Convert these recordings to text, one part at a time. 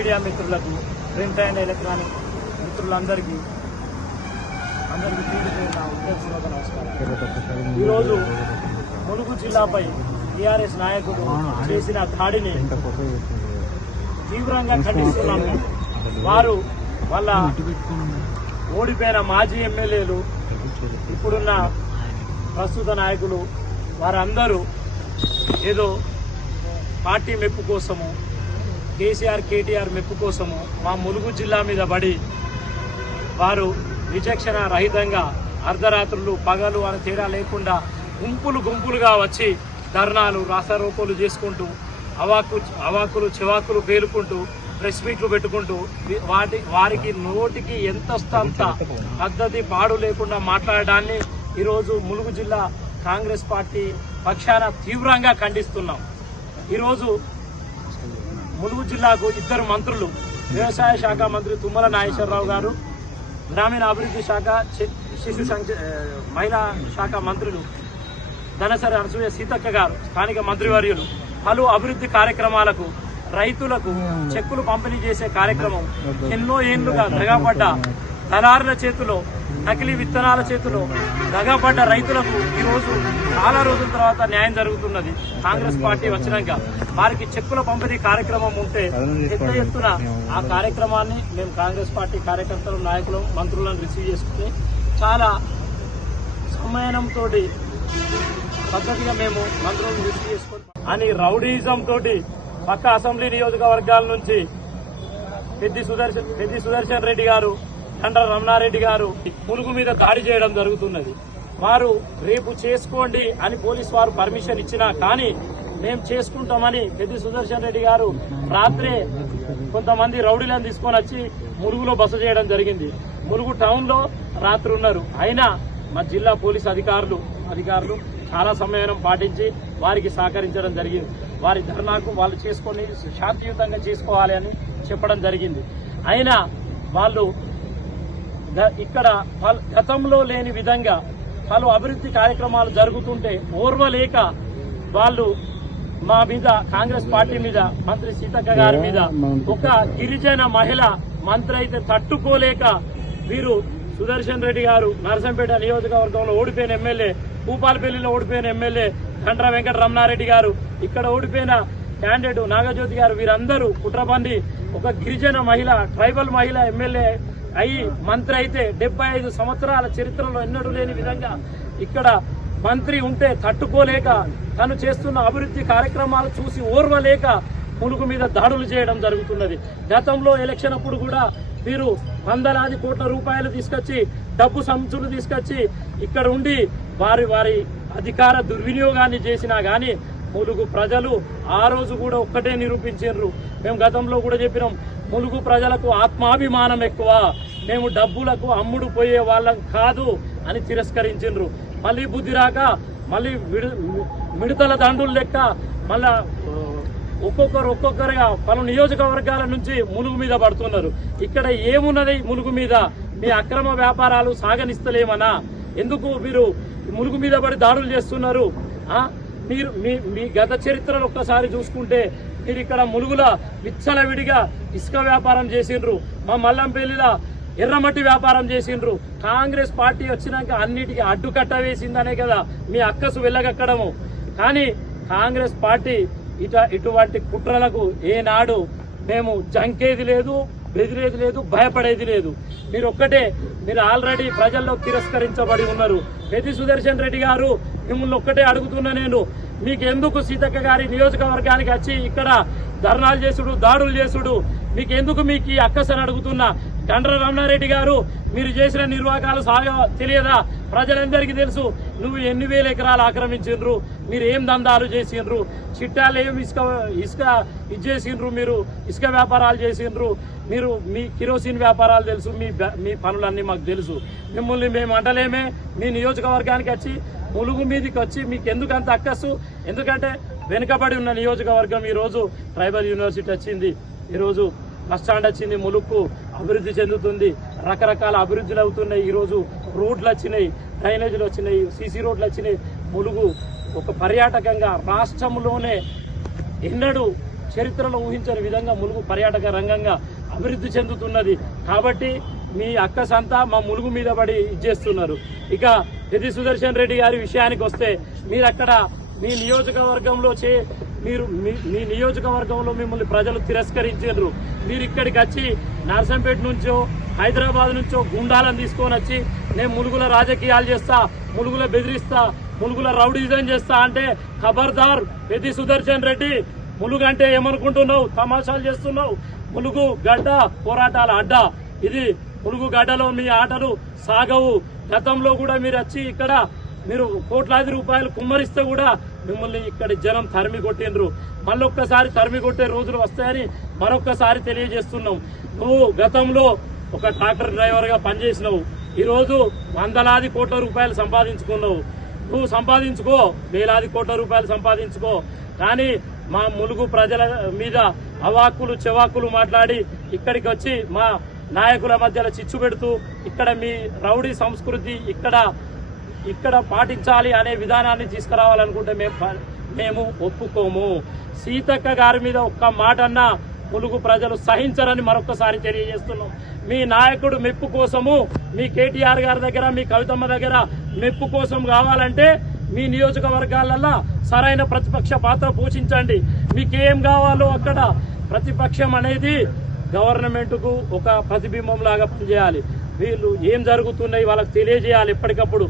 Media మిత్రులకు, print and electronic మిత్రులందరికీ నా ఉద్యోగపూర్వక నమస్కారం. ఈరోజు ములుగు జిల్లాపై టీఆర్ఎస్ నాయకులు చేసిన దాడిని తీవ్రంగా ఖండిస్తున్నాము. వారు వాళ్ళ ఓడిపోయిన మాజీ ఎమ్మెల్యేలు, ఇప్పుడున్న ప్రస్తుత నాయకులు వారందరూ ఏదో పార్టీ మెప్పు కోసము, కేసీఆర్ కేటీఆర్ మెప్పు కోసము మా ములుగు జిల్లా మీద పడి వారు విచక్షణ రహితంగా అర్ధరాత్రులు పగలు అని తేడా లేకుండా గుంపులుగా వచ్చి ధర్నాలు రాస్తారోకోలు చేసుకుంటూ అవాకులు చివాకులు పేలుకుంటూ ప్రెస్ మీట్లు పెట్టుకుంటూ వారికి నోటికి ఎంత అంత పద్ధతి పాడు లేకుండా మాట్లాడడాన్ని ఈరోజు ములుగు జిల్లా కాంగ్రెస్ పార్టీ పక్షాన తీవ్రంగా ఖండిస్తున్నాం. ఈరోజు ములుగు జిల్లాకు ఇద్దరు మంత్రులు, వ్యవసాయ శాఖ మంత్రి తుమ్మల నాగేశ్వరరావు గారు, గ్రామీణ అభివృద్ధి శాఖ శిశు మహిళా శాఖ మంత్రులు ధనసరి అనసూయ సీతక్క గారు, స్థానిక మంత్రివర్యులు పలు అభివృద్ధి కార్యక్రమాలకు రైతులకు చెక్కులు పంపిణీ చేసే కార్యక్రమం ఎన్నో ఏళ్లుగా దగాపడ్డ దళారుల చేతిలో, నకిలీ విత్తనాల చేతిలో దగాపడ్డ రైతులకు ఈరోజు చాలా రోజుల తర్వాత న్యాయం జరుగుతున్నది. కాంగ్రెస్ పార్టీ వచ్చినాక వారికి చెక్కుల పంపిణీ కార్యక్రమం ఉంటే పెద్ద ఎత్తున ఆ కార్యక్రమాన్ని మేము కాంగ్రెస్ పార్టీ కార్యకర్తలు, నాయకులు, మంత్రులను రిసీవ్ చేసుకుని చాలా సమ్మేళనంతో పద్ధతిగా మేము మంత్రులను రిసీవ్ చేసుకుని అని రౌడీయిజం తోటి పక్క అసెంబ్లీ నియోజకవర్గాల నుంచి పెద్ది సుదర్శన్ రెడ్డి గారు, దండ్ర రమణారెడ్డి గారు ములుగు మీద దాడి చేయడం జరుగుతున్నది. వారు రేపు చేసుకోండి అని పోలీసు వారు పర్మిషన్ ఇచ్చినా కానీ మేము చేసుకుంటామని పెద్ది సుదర్శన్ రెడ్డి గారు రాత్రే కొంతమంది రౌడీలను తీసుకొని వచ్చి ములుగులో బస చేయడం జరిగింది. ములుగు టౌన్ లో రాత్రి ఉన్నారు. అయినా మా జిల్లా పోలీసు అధికారులు చాలా సమయం పాటించి వారికి సహకరించడం జరిగింది. వారి ధర్నాకు వాళ్ళు చేసుకొని శాంతియుతంగా చేసుకోవాలి అని చెప్పడం జరిగింది. అయినా వాళ్ళు ఇక్కడ గతంలో లేని విధంగా పలు అభివృద్ధి కార్యక్రమాలు జరుగుతుంటే ఓర్వలేక వాళ్ళు మా మీద, కాంగ్రెస్ పార్టీ మీద, మంత్రి సీతక్క గారి మీద, ఒక గిరిజన మహిళ మంత్రి అయితే తట్టుకోలేక వీరు సుదర్శన్ రెడ్డి గారు నరసంపేట నియోజకవర్గంలో ఓడిపోయిన ఎమ్మెల్యే, భూపాలపల్లిలో ఓడిపోయిన ఎమ్మెల్యే దండ్ర వెంకట రమణారెడ్డి గారు, ఇక్కడ ఓడిపోయిన క్యాండిడేట్ నాగజ్యోతి గారు, వీరందరూ కుట్రబండి ఒక గిరిజన మహిళ, ట్రైబల్ మహిళ ఎమ్మెల్యే అయి మంత్రి అయితే 75 సంవత్సరాల చరిత్రలో ఎన్నడూ లేని విధంగా ఇక్కడ మంత్రి ఉంటే తట్టుకోలేక తను చేస్తున్న అభివృద్ధి కార్యక్రమాలు చూసి ఓర్వలేక ములుగు మీద దాడులు చేయడం జరుగుతున్నది. గతంలో ఎలక్షన్ అప్పుడు కూడా వీరు వందలాది కోట్ల రూపాయలు తీసుకొచ్చి, డబ్బు సంచులు తీసుకొచ్చి ఇక్కడ ఉండి వారి అధికార దుర్వినియోగాన్ని చేసినా గాని ములుగు ప్రజలు ఆ రోజు కూడా ఒక్కటే నిరూపించారు. మేము గతంలో కూడా చెప్పినాం, ములుగు ప్రజలకు ఆత్మాభిమానం ఎక్కువ, మేము డబ్బులకు అమ్ముడు పోయే వాళ్ళం కాదు అని తిరస్కరించారు. మళ్ళీ బుద్ధి రాక మళ్ళీ మిడతల దండులు లెక్క మళ్ళా ఒక్కొక్కరుగా పలు నియోజకవర్గాల నుంచి ములుగు మీద పడుతున్నారు. ఇక్కడ ఏమున్నది ములుగు మీద? మీ అక్రమ వ్యాపారాలు సాగనిస్తలేమనా? ఎందుకు మీరు ములుగు మీద పడి దాడులు చేస్తున్నారు? మీరు మీ గత చరిత్రను ఒక్కసారి చూసుకుంటే మీరు ఇక్కడ ములుగుల విచ్చలవిడిగా ఇసుక వ్యాపారం చేసిండ్రు, మా మల్లంపల్లిలో ఎర్రమట్టి వ్యాపారం చేసిండ్రు. కాంగ్రెస్ పార్టీ వచ్చినాక అన్నిటికీ అడ్డుకట్ట వేసిందనే కదా మీ అక్కసు వెళ్ళగక్కడము. కానీ కాంగ్రెస్ పార్టీ ఇటువంటి కుట్రలకు ఏనాడు మేము జంకేది లేదు, బెదిరేది లేదు, భయపడేది లేదు. మీరు ఆల్రెడీ ప్రజల్లో తిరస్కరించబడి ఉన్నారు. పెద్ది సుదర్శన్ రెడ్డి గారు, మిమ్మల్ని ఒక్కటే అడుగుతున్నా నేను, మీకెందుకు సీతక్క గారి నియోజకవర్గానికి వచ్చి ఇక్కడ ధర్నాలు చేసుడు, దాడులు చేసుడు మీకెందుకు? మీకు ఈ అక్కసని అడుగుతున్నా. దండ్ర రమణారెడ్డి గారు, మీరు చేసిన నిర్వాహకాలు తెలియదా? ప్రజలందరికీ తెలుసు. నువ్వు ఎన్ని వేల ఎకరాలు ఆక్రమించిండ్రు, మీరు ఏం దందాలు చేసిండ్రు, చిట్టాలు ఏం ఇసుక ఇచ్చేసిండ్రు, మీరు ఇసుక వ్యాపారాలు చేసిండ్రు, మీరు మీ కిరోసిన్ వ్యాపారాలు తెలుసు, మీ పనులన్నీ మాకు తెలుసు. మిమ్మల్ని మేము అంటలేమే. మీ నియోజకవర్గానికి వచ్చి ములుగు మీదకి వచ్చి మీకు ఎందుకు అంత అక్కసు? ఎందుకంటే వెనుకబడి ఉన్న నియోజకవర్గం ఈరోజు ట్రైబల్ యూనివర్సిటీ వచ్చింది, ఈరోజు బస్టాండ్ వచ్చింది, ములుగుకు అభివృద్ధి చెందుతుంది, రకరకాల అభివృద్ధులు అవుతున్నాయి. ఈరోజు రోడ్లు వచ్చినాయి, డ్రైనేజీలు వచ్చినాయి, సీసీ రోడ్లు వచ్చినాయి. ములుగు ఒక పర్యాటకంగా రాష్ట్రంలోనే ఎన్నడూ చరిత్రలో ఊహించని విధంగా ములుగు పర్యాటక రంగంగా అభివృద్ధి చెందుతున్నది. కాబట్టి మీ అక్క సంతా మా ములుగు మీద పడి ఇచ్చేస్తున్నారు. ఇక పెద్ది సుదర్శన్ రెడ్డి గారి విషయానికి వస్తే మీరు అక్కడ మీ నియోజకవర్గంలో మీ నియోజకవర్గంలో మిమ్మల్ని ప్రజలు తిరస్కరించారు. మీరు ఇక్కడికి వచ్చి నర్సంపేట నుంచో హైదరాబాద్ నుంచో గుండాలను తీసుకొని వచ్చి నేను ములుగుల రాజకీయాలు చేస్తా, ములుగుల బెదిరిస్తా, ములుగుల రౌడీజం చేస్తా అంటే ఖబర్దార్ పెద్ది సుదర్శన్ రెడ్డి. ములుగు అంటే ఏమనుకుంటున్నావు? తమాషాలు చేస్తున్నావు. ములుగు గడ్డ పోరాటాల అడ్డ. ఇది ములుగు గడ్డలో మీ ఆటలు సాగవు. గతంలో కూడా మీరు వచ్చి ఇక్కడ మీరు కోట్లాది రూపాయలు కుమ్మరిస్తే కూడా మిమ్మల్ని ఇక్కడ జనం తరిమి కొట్టిండ్రు. మళ్ళొక్కసారి తరిమి కొట్టే రోజులు వస్తాయని మరొక్కసారి తెలియజేస్తున్నాం. నువ్వు గతంలో ఒక ట్రాక్టర్ డ్రైవర్ గా పనిచేసినావు. ఈరోజు వందలాది కోట్ల రూపాయలు సంపాదించుకున్నావు. నువ్వు సంపాదించుకో, వేలాది కోట్ల రూపాయలు సంపాదించుకో, కానీ మా ములుగు ప్రజల మీద అవాక్కులు చెవాకులు మాట్లాడి ఇక్కడికి వచ్చి మా నాయకుల మధ్యలో చిచ్చు పెడుతూ ఇక్కడ మీ రౌడీ సంస్కృతి ఇక్కడ పాటించాలి అనే విధానాన్ని తీసుకురావాలనుకుంటే మేము ఒప్పుకోము. సీతక్క గారి మీద ఒక్క మాట అన్నా ములుగు ప్రజలు సహించరని మరొకసారి తెలియజేస్తున్నాం. మీ నాయకుడు మెప్పు కోసము, మీ కేటీఆర్ గారి దగ్గర, మీ కవితమ్మ దగ్గర మెప్పు కోసం కావాలంటే మీ నియోజకవర్గాలలో సరైన ప్రతిపక్ష పాత్ర పోషించండి. మీకేం కావాలో అక్కడ ప్రతిపక్షం అనేది గవర్నమెంట్కు ఒక ప్రతిబింబం లాగా పనిచేయాలి. వీళ్ళు ఏం జరుగుతున్నాయి వాళ్ళకి తెలియజేయాలి ఎప్పటికప్పుడు.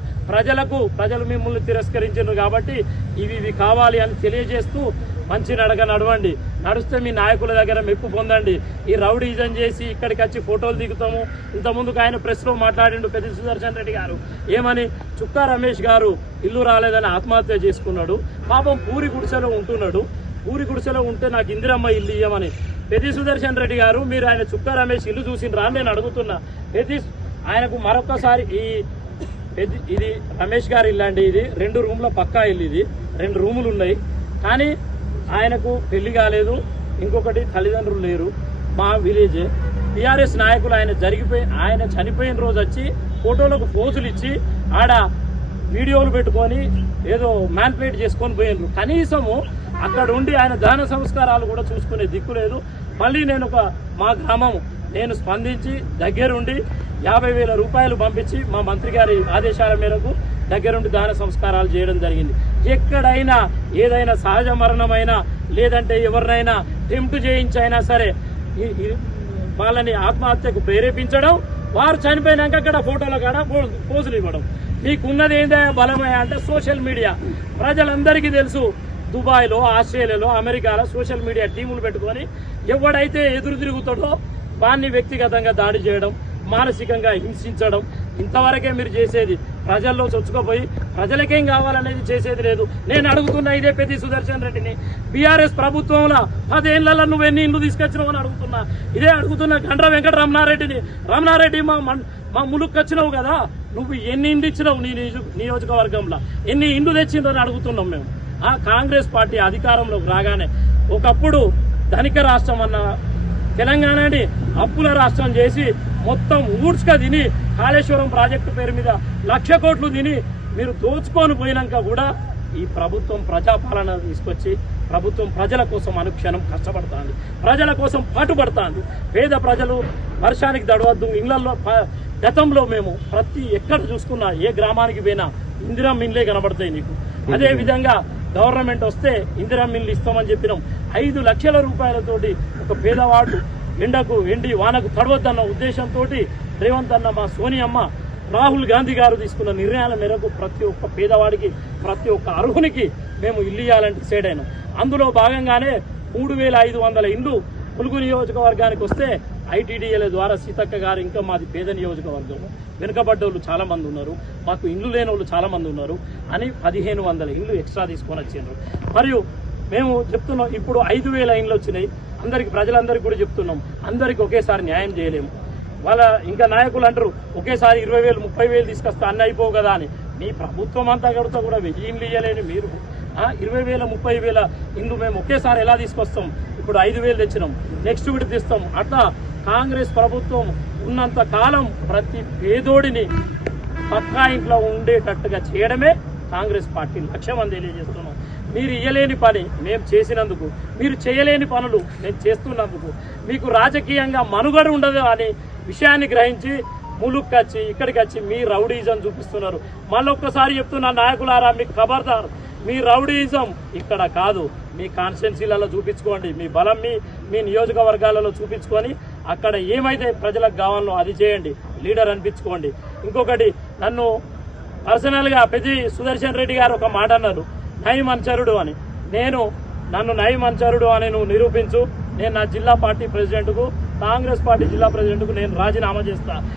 ప్రజలు మిమ్మల్ని తిరస్కరించారు కాబట్టి ఇవి కావాలి అని తెలియజేస్తూ మంచి నడక నడవండి. నడిస్తే మీ నాయకుల దగ్గర మెప్పు పొందండి. ఈ రౌడీజం చేసి ఇక్కడికి వచ్చి ఫోటోలు దిగుతాము. ఇంతకుముందుకు ఆయన ప్రెస్లో మాట్లాడిండు పెద్ది సుదర్శన్ రెడ్డి గారు. ఏమని? చుక్కా రమేష్ గారు ఇల్లు రాలేదని ఆత్మహత్య చేసుకున్నాడు. పాపం పూరి గుడిసెలో ఉంటున్నాడు. పూరి గుడిసెలో ఉంటే నాకు ఇందిరమ్మ ఇల్లు ఇయ్యమని. పెద్ది సుదర్శన్ రెడ్డి గారు మీరు ఆయన చుక్కా రమేష్ ఇల్లు చూసిండ్రా అని నేను అడుగుతున్నా. ఆయనకు మరొకసారి ఇది రమేష్ గారి ఇల్లు అండి. ఇది 2 రూమ్ల పక్కా ఇల్లు. ఇది 2 రూములు ఉన్నాయి. కానీ ఆయనకు పెళ్లి కాలేదు. ఇంకొకటి తల్లిదండ్రులు లేరు. మా విలేజ్ టీఆర్ఎస్ నాయకులు ఆయన చనిపోయిన రోజు వచ్చి ఫోటోలకు పోజులు ఇచ్చి ఆడ వీడియోలు పెట్టుకొని ఏదో మ్యాన్ప్లేట్ చేసుకొని పోయినరు. కనీసము అక్కడ ఉండి ఆయన దహన సంస్కారాలు కూడా చూసుకునే దిక్కు లేదు. మళ్ళీ మా గ్రామం నేను స్పందించి దగ్గరుండి 50,000 రూపాయలు పంపించి మా మంత్రి గారి ఆదేశాల మేరకు దగ్గరుండి దహన సంస్కారాలు చేయడం జరిగింది. ఎక్కడైనా ఏదైనా సహజ మరణమైనా లేదంటే ఎవరినైనా టెంప్ట్ చేయించైనా సరే వాళ్ళని ఆత్మహత్యకు ప్రేరేపించడం, వారు చనిపోయినాక అక్కడ ఫోటోల కాడ పోజులు ఇవ్వడం. మీకున్నది ఏందా బలమయ్యా అంటే సోషల్ మీడియా. ప్రజలందరికీ తెలుసు, దుబాయ్లో, ఆస్ట్రేలియాలో, అమెరికాలో సోషల్ మీడియా టీములు పెట్టుకొని ఎవడైతే ఎదురు తిరుగుతాడో వాన్ని వ్యక్తిగతంగా దాడి చేయడం, మానసికంగా హింసించడం, ఇంతవరకే మీరు చేసేది. ప్రజల్లో చొచ్చుకుపోయి ప్రజలకేం కావాలనేది చేసేది లేదు. నేను అడుగుతున్నా ఇదే పెద్ది సుదర్శన్ రెడ్డిని, బీఆర్ఎస్ ప్రభుత్వంలో 10 ఏళ్లలో నువ్వు ఎన్ని ఇండ్లు తీసుకొచ్చినావు అని అడుగుతున్నా. ఇదే అడుగుతున్నా గండ్ర వెంకట రమణారెడ్డి మా ములుగుకి వచ్చినావు కదా, నువ్వు ఎన్ని ఇండ్లు ఇచ్చినావు నీ నియోజకవర్గంలో, ఎన్ని ఇండ్లు తెచ్చిందని అడుగుతున్నాం మేము. కాంగ్రెస్ పార్టీ అధికారంలోకి రాగానే ఒకప్పుడు ధనిక రాష్ట్రం అన్న తెలంగాణని అప్పుల రాష్ట్రం చేసి మొత్తం ఊడ్స్గా తిని కాళేశ్వరం ప్రాజెక్టు పేరు మీద 1,00,000 కోట్లు తిని మీరు దోచుకొని పోయినాక కూడా ఈ ప్రభుత్వం ప్రజాపాలన తీసుకొచ్చి ప్రభుత్వం ప్రజల కోసం అనుక్షణం కష్టపడుతుంది, ప్రజల కోసం పాటుపడుతుంది. పేద ప్రజలు వర్షానికి దడవద్దు ఇళ్లలో. గతంలో మేము ఎక్కడ చూసుకున్నా ఏ గ్రామానికి పోయినా ఇందిరమ్మ ఇండ్లే కనబడతాయి నీకు. అదే విధంగా గవర్నమెంట్ వస్తే ఇందిరమ్మ ఇండ్లు ఇస్తామని చెప్పినాం. 5 లక్షల రూపాయలతోటి ఒక పేదవాడు ఎండి వానకు తడవద్దన్న ఉద్దేశంతో రేవంత్ అన్న, మా సోనియమ్మ, రాహుల్ గాంధీ గారు తీసుకున్న నిర్ణయాల మేరకు ప్రతి ఒక్క పేదవాడికి, ప్రతి ఒక్క అర్హునికి మేము ఇల్లు ఇవ్వాలని డిసైడ్ అయినాం. అందులో భాగంగానే 3,500 ఇండ్లు ములుగు నియోజకవర్గానికి వస్తే ఐటీడీఏల ద్వారా సీతక్క గారు, ఇంకా మాది పేద నియోజకవర్గం, వెనుకబడ్డోళ్ళు చాలా మంది ఉన్నారు, మాకు ఇండ్లు లేని వాళ్ళు చాలా మంది ఉన్నారు అని 1,500 ఇండ్లు ఎక్స్ట్రా తీసుకొని వచ్చిండ్రు. మరియు మేము చెప్తున్నాం ఇప్పుడు 5,000 ఇండ్లు వచ్చినాయి. ప్రజలందరికీ కూడా చెప్తున్నాం, అందరికి ఒకేసారి న్యాయం చేయలేము. వాళ్ళ ఇంకా నాయకులు అంటారు ఒకేసారి 20,000 30,000 తీసుకొస్తా అన్నీ అయిపోవు కదా అని. మీ ప్రభుత్వం అంతా కడితే కూడా 1000 ఇండ్లు ఇవ్వలేని మీరు 20,000 30,000 ఇండ్లు మేము ఒకేసారి ఎలా తీసుకొస్తాం? ఇప్పుడు 5,000 తెచ్చినాం, నెక్స్ట్ విడత తెస్తాం. అట్లా కాంగ్రెస్ ప్రభుత్వం ఉన్నంత కాలం ప్రతి పేదోడిని పక్కా ఇంట్లో ఉండేటట్టుగా చేయడమే కాంగ్రెస్ పార్టీ లక్ష్యం అని తెలియజేస్తున్నాం. మీరు ఇయ్యలేని పని మేము చేసినందుకు, మీరు చేయలేని పనులు నేను చేస్తున్నందుకు మీకు రాజకీయంగా మనుగడ ఉండదు అనే విషయాన్ని గ్రహించి ములుక్కొచ్చి ఇక్కడికి వచ్చి మీ రౌడీజం చూపిస్తున్నారు. మళ్ళొక్కసారి చెప్తున్న నాయకులారా, మీకు ఖబర్దార్, మీ రౌడీజం ఇక్కడ కాదు, మీ కాన్స్టిట్యున్సీలలో చూపించుకోండి, మీ బలం మీ నియోజకవర్గాలలో చూపించుకొని అక్కడ ఏమైతే ప్రజలకు కావాలో అది చేయండి, లీడర్ అనిపించుకోండి. ఇంకొకటి, నన్ను పర్సనల్గా పెద్ది సుదర్శన్ రెడ్డి గారు ఒక మాట అన్నారు, నయం అనుచరుడు అని. నన్ను నయం అనుచరుడు అని నువ్వు నిరూపించు, నేను నా జిల్లా పార్టీ ప్రెసిడెంట్కు, కాంగ్రెస్ పార్టీ జిల్లా ప్రెసిడెంట్కు నేను రాజీనామా చేస్తా.